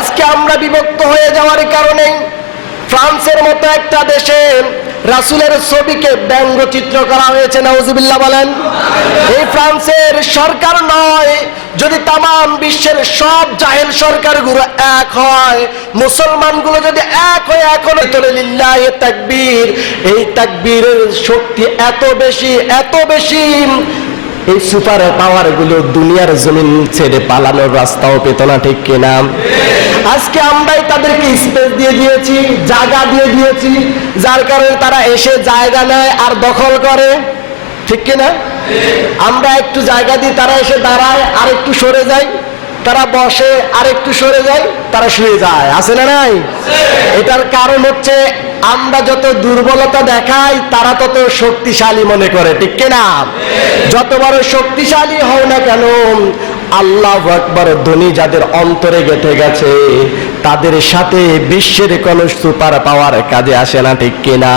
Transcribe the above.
আজকে আমরা বিভক্ত হয়ে যাওয়ার কারণে ফ্রান্সের মতো একটা দেশে রাসূলের ছবিকে ব্যঙ্গচিত্র করা হয়েছে, নাউজুবিল্লাহ বলেন। এই ফ্রান্সের সরকার নয়, যদি তামাম বিশ্বের সব জাহেল সরকারগুলো এক হয়, মুসলমানগুলো যদি এক হয়ে এখন তোলে লিল্লাহি তাকবীর, এই তাকবীরের শক্তি এত বেশি এত বেশি, এই সুপার পাওয়ার গুলো দুনিয়ার জমিন ছেড়ে পালানোর রাস্তাও পেত না, ঠিক কিনা? আজকে আমরাই তাদেরকে স্পেস দিয়ে দিয়েছি, জায়গা দিয়ে দিয়েছি, যার কারণে তারা এসে জায়গা নেয় আর দখল করে, ঠিক কিনা? আমরা একটু জায়গা দিই, তারা এসে দাঁড়ায়, আর একটু সরে যায়, তারা বসে, আর একটু সরে যায়, তারা শুয়ে যায়, আছে না নাই? এটার কারণ হচ্ছে আমরা যত দুর্বলতা দেখাই তারা তত শক্তিশালী মনে করে, ঠিক কিনা? যত বড় শক্তিশালী হও না কেন, আল্লাহু আকবার ধ্বনি যাদের অন্তরে গেঁথে গেছে তাদের সাথে বিশ্বের কোন সুপার পাওয়ার কাজে আসে না, ঠিক কিনা?